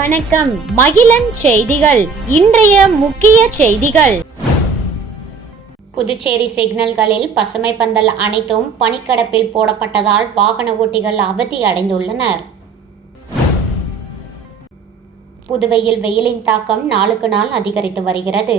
வணக்கம். மகிழன் செய்திகள். இன்றைய முக்கிய செய்திகள். புதுச்சேரி சிக்னல்களில் பசுமை பந்தல் அனைத்தும் பனிக்கடப்பில் போடப்பட்டதால் வாகன ஓட்டிகள் அவதி அடைந்துள்ளனர். புதுவையில் வெயிலின் தாக்கம் நாளுக்கு நாள் அதிகரித்து வருகிறது.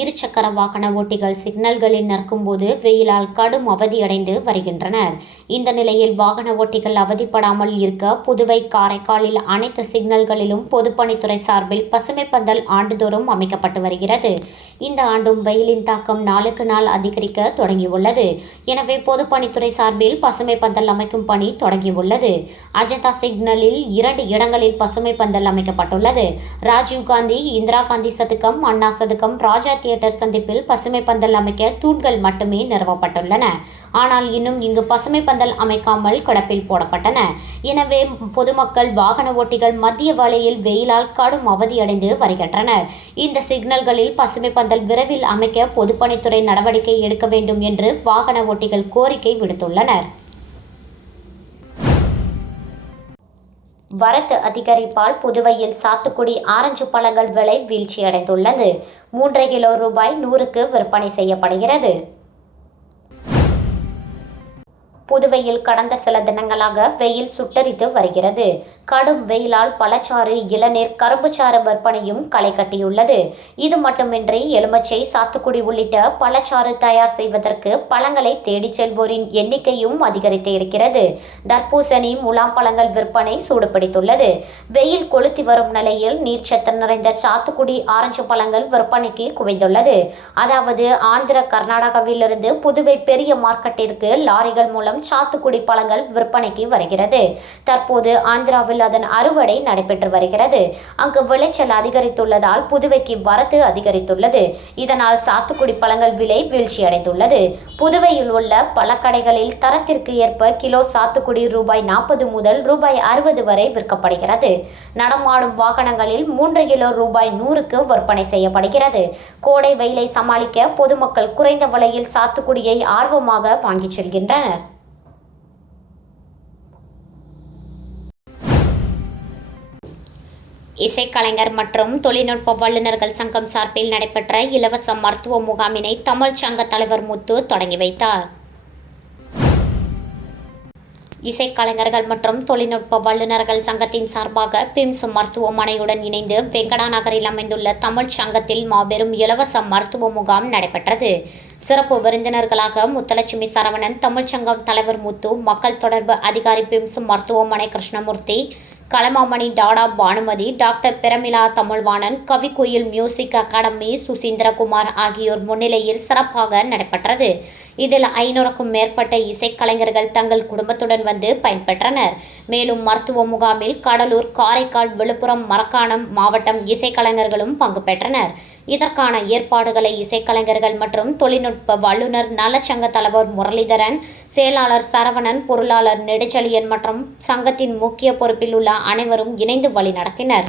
இருசக்கர வாகன ஓட்டிகள் சிக்னல்களில் நிற்கும்போது வெயிலால் கடும் அவதியடைந்து வருகின்றனர். இந்த நிலையில் வாகன ஓட்டிகள் அவதிப்படாமல் இருக்க புதுவை, காரைக்காலில் அனைத்து சிக்னல்களிலும் பொதுப்பணித்துறை சார்பில் பசுமை பந்தல் ஆண்டுதோறும் அமைக்கப்பட்டு வருகிறது. இந்த ஆண்டும் வெயிலின் தாக்கம் நாளுக்கு நாள் அதிகரிக்க தொடங்கியுள்ளது. எனவே பொதுப்பணித்துறை சார்பில் பசுமை பந்தல் அமைக்கும் பணி தொடங்கியுள்ளது. அஜந்தா சிக்னலில் 2 இடங்களில் பசுமை பந்தல் அமைக்கப்பட்டுள்ளது. ராஜீவ்காந்தி, இந்திரா காந்தி சதுக்கம், அண்ணா சதுக்கம், ராஜா தியேட்டர் சந்திப்பில் பசுமை பந்தல் அமைக்க தூண்கள் மட்டுமே நிறுவப்பட்டுள்ளன. ஆனால் இன்னும் இங்கு பசுமை பந்தல் அமைக்காமல் கிடப்பில் போடப்பட்டன. எனவே பொதுமக்கள், வாகன ஓட்டிகள் மதிய வேளையில் வெயிலால் கடும் அவதியடைந்து வருகின்றனர். இந்த சிக்னல்களில் பசுமை பந்தல் விரைவில் அமைக்க பொதுப்பணித்துறை நடவடிக்கை எடுக்க வேண்டும் என்று வாகன ஓட்டிகள் கோரிக்கை விடுத்துள்ளனர். வரத்து அதிகரிப்பால் புதுவையில் சாத்துக்குடி, ஆரஞ்சு பழங்கள் விலை வீழ்ச்சியடைந்துள்ளது. 3 கிலோ ரூபாய் 100க்கு விற்பனை செய்யப்படுகிறது. புதுவையில் கடந்த சில தினங்களாக வெயில் சுட்டரித்து வருகிறது. கடும் வெயிலால் பழச்சாறு, இளநீர், கரும்புச்சாறு விற்பனையும் களை கட்டியுள்ளது. இது மட்டுமின்றி எலுமிச்சை, சாத்துக்குடி உள்ளிட்ட பழச்சாறு தயார் செய்வதற்கு பழங்களை தேடிச் செல்வோரின் எண்ணிக்கையும் அதிகரித்து இருக்கிறது. தர்பூசணி, முலாம் பழங்கள் விற்பனை சூடுபிடித்துள்ளது. வெயில் கொளுத்தி வரும் நிலையில் நீர்ச்சத்து நிறைந்த சாத்துக்குடி, ஆரஞ்சு பழங்கள் விற்பனைக்கு குவிந்துள்ளது. அதாவது ஆந்திர, கர்நாடகாவிலிருந்து புதுவை பெரிய மார்க்கெட்டிற்கு லாரிகள் மூலம் சாத்துக்குடி பழங்கள் விற்பனைக்கு வருகிறது. தற்போது ஆந்திராவில் அதன் அறுவடை நடைபெற்று வருகிறது. அங்கு விளைச்சல் அதிகரித்துள்ளதால் புதுவைக்கு வரத்து அதிகரித்துள்ளது. இதனால் சாத்துக்குடி பழங்கள் விலை வீழ்ச்சியடைந்துள்ளது. புதுவையில் உள்ள பழக்கடைகளில் தரத்திற்கு ஏற்ப கிலோ சாத்துக்குடி ரூபாய் 40 முதல் ரூபாய் 60 வரை விற்கப்படுகிறது. நடமாடும் வாகனங்களில் 3 கிலோ ரூபாய் 100க்கு விற்பனை செய்யப்படுகிறது. கோடை வெயிலை சமாளிக்க பொதுமக்கள் குறைந்த விலையில் சாத்துக்குடியை ஆர்வமாக வாங்கிச் செல்கின்றனர். இசைக்கலைஞர் மற்றும் தொழில்நுட்ப வல்லுநர்கள் சங்கம் சார்பில் நடைபெற்ற இலவச மருத்துவ முகாமினை தமிழ் சங்க தலைவர் முத்து தொடங்கி வைத்தார். இசைக்கலைஞர்கள் மற்றும் தொழில்நுட்ப வல்லுநர்கள் சங்கத்தின் சார்பாக பிம்ஸ் மருத்துவமனையுடன் இணைந்து வெங்கடா நகரில் அமைந்துள்ள தமிழ் சங்கத்தில் மாபெரும் இலவச மருத்துவ முகாம் நடைபெற்றது. சிறப்பு விருந்தினர்களாக முத்துலட்சுமி சரவணன், தமிழ்ச்சங்கம் தலைவர் முத்து, மக்கள் தொடர்பு அதிகாரி, பிம்ஸ் மருத்துவமனை கிருஷ்ணமூர்த்தி, களமாமணி டாடா Banumathi, doctor Pramila Tamilvanan, Kavikuyil music academy Suseendrakumar ஆகியோர் முன்னிலையில் சிறப்பாக நடைபெற்றது. இதில் 500க்கும் மேற்பட்ட இசைக்கலைஞர்கள் தங்கள் குடும்பத்துடன் வந்து பயன்பெற்றனர். மேலும் மருத்துவ முகாமில் கடலூர், காரைக்கால், விழுப்புரம், மரக்காணம் மாவட்டம் இசைக்கலைஞர்களும் பங்கு பெற்றனர். இதற்கான ஏற்பாடுகளை இசைக்கலைஞர்கள் மற்றும் தொழில்நுட்ப வல்லுநர் நலச்சங்க தலைவர் முரளிதரன், செயலாளர் சரவணன், பொருளாளர் நெடுஞ்செழியன் மற்றும் சங்கத்தின் முக்கிய பொறுப்பில் உள்ள அனைவரும் இணைந்து வழிநடத்தினர்.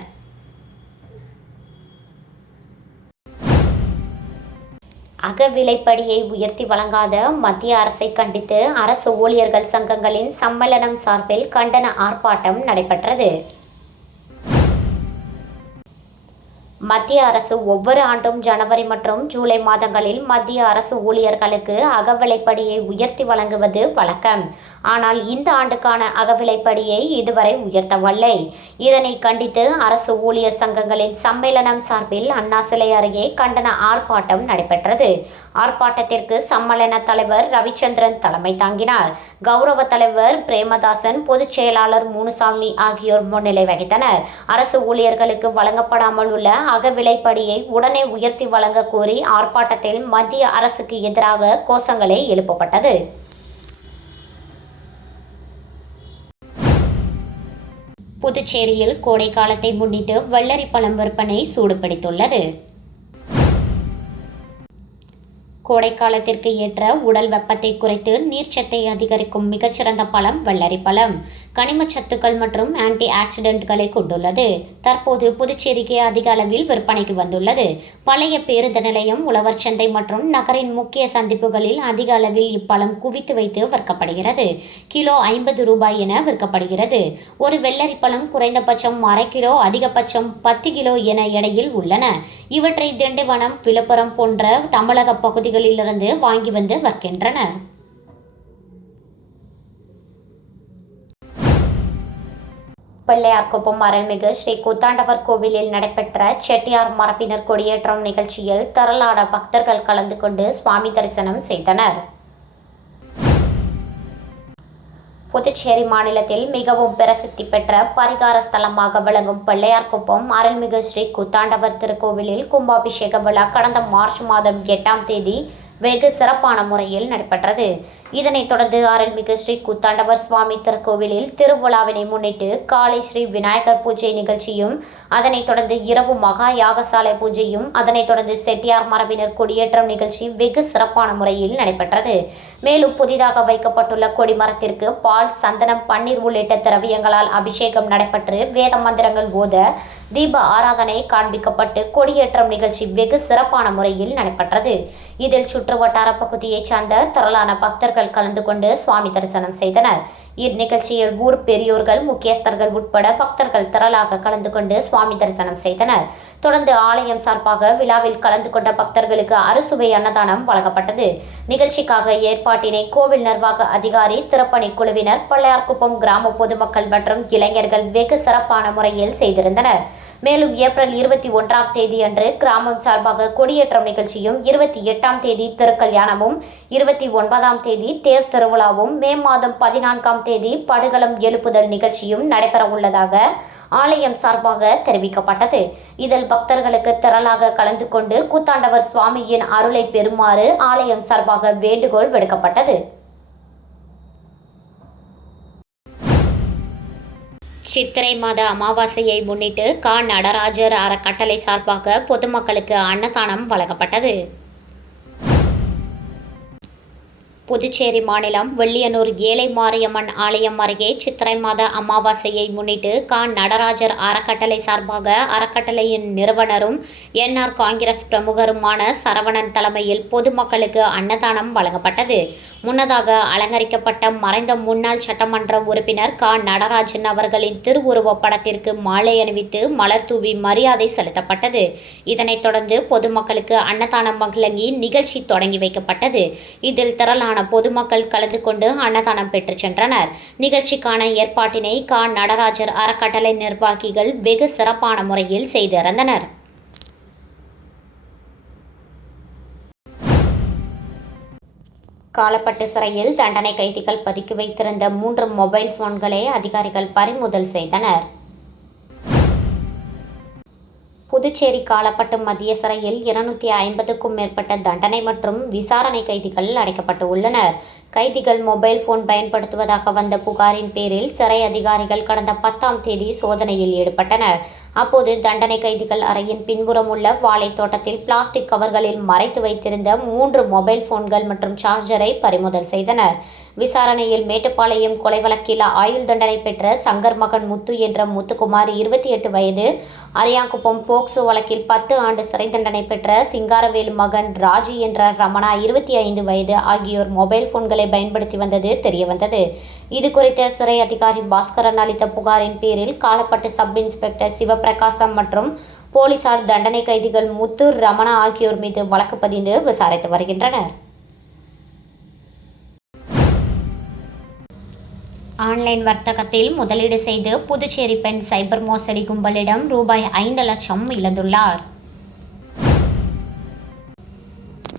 அகவிலைப்படியை உயர்த்தி வழங்காத மத்திய அரசை கண்டித்து அரசு ஊழியர்கள் சங்கங்களின் சம்மேளனம் சார்பில் கண்டன ஆர்ப்பாட்டம் நடைபெற்றது. மத்திய அரசு ஒவ்வொரு ஆண்டும் ஜனவரி மற்றும் ஜூலை மாதங்களில் மத்திய அரசு ஊழியர்களுக்கு அகவிலைப்படியை உயர்த்தி வழங்குவது வழக்கம். ஆனால் இந்த ஆண்டுக்கான அகவிலைப்படியை இதுவரை உயர்த்தவில்லை. இதனை கண்டித்து அரசு ஊழியர் சங்கங்களின் சம்மேளனம் சார்பில் அண்ணா சிலை அருகே கண்டன ஆர்ப்பாட்டம் நடைபெற்றது. ஆர்ப்பாட்டத்திற்கு சம்மேளன தலைவர் ரவிச்சந்திரன் தலைமை தாங்கினார். கௌரவ தலைவர் பிரேமதாசன், பொதுச் செயலாளர் முனுசாமி ஆகியோர் முன்னிலை வகித்தனர். அரசு ஊழியர்களுக்கு வழங்கப்படாமல் உள்ள அகவிலைப்படியை உடனே உயர்த்தி வழங்க கோரி ஆர்ப்பாட்டத்தில் மத்திய அரசுக்கு எதிராக கோஷங்களே எழுப்பப்பட்டது. புதுச்சேரியில் கோடை காலத்தை முன்னிட்டு வெள்ளரி பழம் விற்பனை சூடுபிடித்துள்ளது. கோடைக்காலத்திற்கு ஏற்ற உடல் வெப்பத்தை குறைத்து நீர்ச்சத்தை அதிகரிக்கும் மிகச்சிறந்த பழம் வெள்ளரி பழம். கனிமச்சத்துக்கள் மற்றும் ஆன்டி ஆக்சிடென்ட்களை கொண்டுள்ளது. தற்போது புதுச்சேரிக்கு அதிக அளவில் விற்பனைக்கு வந்துள்ளது. பழைய பேருந்து நிலையம், உழவர் சந்தை மற்றும் நகரின் முக்கிய சந்திப்புகளில் அதிக அளவில் இப்பழம் குவித்து வைத்து விற்கப்படுகிறது. கிலோ 50 ரூபாய் என விற்கப்படுகிறது. ஒரு வெள்ளரி பழம் குறைந்தபட்சம் அரை கிலோ, அதிகபட்சம் 10 கிலோ என எடையில் உள்ளன. இவற்றை திண்டிவனம், விழுப்புரம் போன்ற தமிழக பகுதிகளிலிருந்து வாங்கி வந்து விற்கின்றனர். பிள்ளையார்குப்பம் அருள்மிகு ஸ்ரீ கூத்தாண்டவர் கோவிலில் நடைபெற்ற செட்டியார் மரபினர் கொடியேற்றம் நிகழ்ச்சியில் திரளான பக்தர்கள் கலந்து கொண்டு சுவாமி தரிசனம் செய்தனர். புதுச்சேரி மாநிலத்தில் மிகவும் பிரசித்தி பெற்ற பரிகார ஸ்தலமாக விளங்கும் பிள்ளையார்குப்பம் அருள்மிகு ஸ்ரீ கூத்தாண்டவர் திருக்கோவிலில் கும்பாபிஷேக விழா கடந்த மார்ச் மாதம் 8ஆம் தேதி வெகு சிறப்பான முறையில் நடைபெற்றது. இதனைத் தொடர்ந்து அருள்மிகு ஸ்ரீ கூத்தாண்டவர் சுவாமி திருக்கோவிலில் திருவிழாவினை முன்னிட்டு காலை ஸ்ரீ விநாயகர் பூஜை நிகழ்ச்சியும், அதனைத் தொடர்ந்து இரவு மகா யாகசாலை பூஜையும், அதனைத் தொடர்ந்து செட்டியார் மரபினர் கொடியேற்றம் நிகழ்ச்சி வெகு சிறப்பான முறையில் நடைபெற்றது. மேலும் புதிதாக வைக்கப்பட்டுள்ள கொடிமரத்திற்கு பால், சந்தனம், பன்னீர் உள்ளிட்ட திரவியங்களால் அபிஷேகம் நடைபெற்று வேத மந்திரங்கள் ஓத தீப ஆராதனை காண்பிக்கப்பட்டு கொடியேற்றம் நிகழ்ச்சி வெகு சிறப்பான முறையில் நடைபெற்றது. இதில் சுற்றுவட்டார பகுதியைச் சார்ந்த திரளான பக்தர்கள் கலந்து கொண்டு சுவாமி தரிசனம் செய்தனர். இந்நிகழ்ச்சியில் ஊர் பெரியோர்கள், முக்கியஸ்தர்கள் உட்பட பக்தர்கள் திரளாக கலந்து கொண்டு சுவாமி தரிசனம் செய்தனர். தொடர்ந்து ஆலயம் சார்பாக விழாவில் கலந்து கொண்ட பக்தர்களுக்கு அறுசுவை அன்னதானம் வழங்கப்பட்டது. நிகழ்ச்சிக்காக ஏற்பாட்டினை கோவில் நிர்வாக அதிகாரி, திருப்பணி குழுவினர், பிள்ளையார்குப்பம் கிராம பொதுமக்கள் மற்றும் இளைஞர்கள் வெகு சிறப்பான முறையில் செய்திருந்தனர். மேலும் ஏப்ரல் 21ஆம் தேதி அன்று கிராமம் சார்பாக கொடியேற்றம் நிகழ்ச்சியும், 28ஆம் தேதி திருக்கல்யாணமும், 29ஆம் தேதி தேர் திருவிழாவும், மே மாதம் 14ஆம் தேதி படுகளம் எழுப்புதல் நிகழ்ச்சியும் நடைபெற உள்ளதாக ஆலயம் சார்பாக தெரிவிக்கப்பட்டது. இதில் பக்தர்களுக்கு திரளாக கலந்து கொண்டு கூத்தாண்டவர் சுவாமியின் அருளை பெறுமாறு ஆலயம் சார்பாக வேண்டுகோள் விடுக்கப்பட்டது. சித்திரை மாத அமாவாசையை முன்னிட்டு நடராஜர் அறக்கட்டளை சார்பாக பொதுமக்களுக்கு அன்னதானம் வழங்கப்பட்டது. புதுச்சேரி மாநிலம் வெள்ளியனூர் ஏழை மாரியம்மன் ஆலயம் அருகே சித்திரை மாத அமாவாசையை முன்னிட்டு நடராஜர் அறக்கட்டளை சார்பாக அறக்கட்டளையின் நிறுவனரும் என்ஆர் காங்கிரஸ் பிரமுகருமான சரவணன் தலைமையில் பொதுமக்களுக்கு அன்னதானம் வழங்கப்பட்டது. முன்னதாக அலங்கரிக்கப்பட்ட மறைந்த முன்னாள் சட்டமன்ற உறுப்பினர் நடராஜன் அவர்களின் திருவுருவப் படத்திற்கு மாலை அணிவித்து மலர் தூவி மரியாதை செலுத்தப்பட்டது. இதனைத் தொடர்ந்து பொதுமக்களுக்கு அன்னதானம் வழங்கி நிகழ்ச்சி தொடங்கி வைக்கப்பட்டது. இதில் திரளான பொதுமக்கள் கலந்து கொண்டு அன்னதானம் பெற்று சென்றனர். நிகழ்ச்சிக்கான ஏற்பாட்டினை நடராஜர் அறக்கட்டளை நிர்வாகிகள் வெகு சிறப்பான முறையில் செய்திருந்தனர். காலப்பட்டு சிறையில் தண்டனை கைதிகள் பதுக்கி வைத்திருந்த 3 மொபைல் போன்களை அதிகாரிகள் பறிமுதல் செய்தனர். புதுச்சேரி காலப்பட்டு மத்திய சிறையில் 250க்கும் மேற்பட்ட தண்டனை மற்றும் விசாரணை கைதிகள் அடைக்கப்பட்டு உள்ளனர். கைதிகள் மொபைல் போன் பயன்படுத்துவதாக வந்த புகாரின் பேரில் சிறை அதிகாரிகள் கடந்த 10ஆம் தேதி சோதனையில் ஈடுபட்டனர். அப்போது தண்டனை கைதிகள் அறையின் பின்புறம் உள்ள வாழை தோட்டத்தில் பிளாஸ்டிக் கவர்களில் மறைத்து வைத்திருந்த 3 மொபைல் போன்கள் மற்றும் சார்ஜரை பறிமுதல் செய்தனர். விசாரணையில் மேட்டுப்பாளையம் கொலை வழக்கில் ஆயுள் தண்டனை பெற்ற சங்கர் மகன் முத்து என்ற முத்துக்குமார் 28 வயது, அரியாங்குப்பம் போக்சோ வழக்கில் 10 ஆண்டு சிறை தண்டனை பெற்ற சிங்காரவேலு மகன் ராஜி என்ற ரமணா 25 வயது ஆகியோர் மொபைல் போன்களை பயன்படுத்தி வந்தது தெரியவந்தது. இதுகுறித்த சிறை அதிகாரி பாஸ்கரன் அளித்த புகாரின் பேரில் காலப்பட்டு சப் இன்ஸ்பெக்டர் சிவபிரகாசம் மற்றும் போலீசார் தண்டனை கைதிகள் முத்து, ரமணா ஆகியோர் மீது வழக்கு பதிந்து விசாரித்து வருகின்றனர். ஆன்லைன் வர்த்தகத்தில் முதலீடு செய்து புதுச்சேரி பெண் சைபர் மோசடி கும்பலிடம் ரூபாய் 5 லட்சம் இழந்துள்ளார்.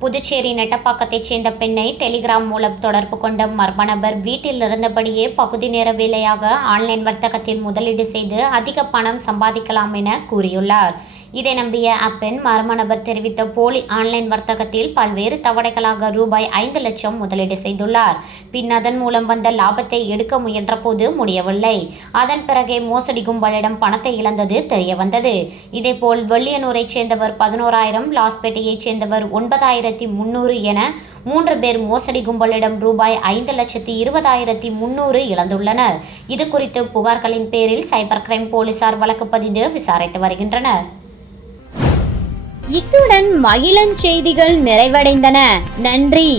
புதுச்சேரி நெட்டப்பாக்கத்தைச் சேர்ந்த பெண்ணை டெலிகிராம் மூலம் தொடர்பு கொண்ட மர்ம நபர் வீட்டில் இருந்தபடியே பகுதி நேர வேலையாக ஆன்லைன் வர்த்தகத்தில் முதலீடு செய்து அதிக பணம் சம்பாதிக்கலாம் என கூறியுள்ளார். இதை நம்பிய அப்பெண் மர்ம நபர் தெரிவித்த போலி ஆன்லைன் வர்த்தகத்தில் பல்வேறு தவணைகளாக ரூபாய் 5 லட்சம் முதலீடு செய்துள்ளார். பின் அதன் மூலம் வந்த லாபத்தை எடுக்க முயன்ற போது முடியவில்லை. அதன் பிறகே மோசடி கும்பலிடம் பணத்தை இழந்தது தெரியவந்தது. இதேபோல் வெள்ளியனூரைச் சேர்ந்தவர் 11,000, லாஸ்பேட்டையைச் சேர்ந்தவர் 9,300 என 3 பேர் மோசடி கும்பலிடம் ரூபாய் 5,20,300 இழந்துள்ளனர். இது குறித்து புகார்களின் பேரில் சைபர் கிரைம் போலீசார் வழக்கு பதிந்து விசாரித்து வருகின்றனர். இத்துடன் மகிழன் செய்திகள் நிறைவடைந்தன. நன்றி.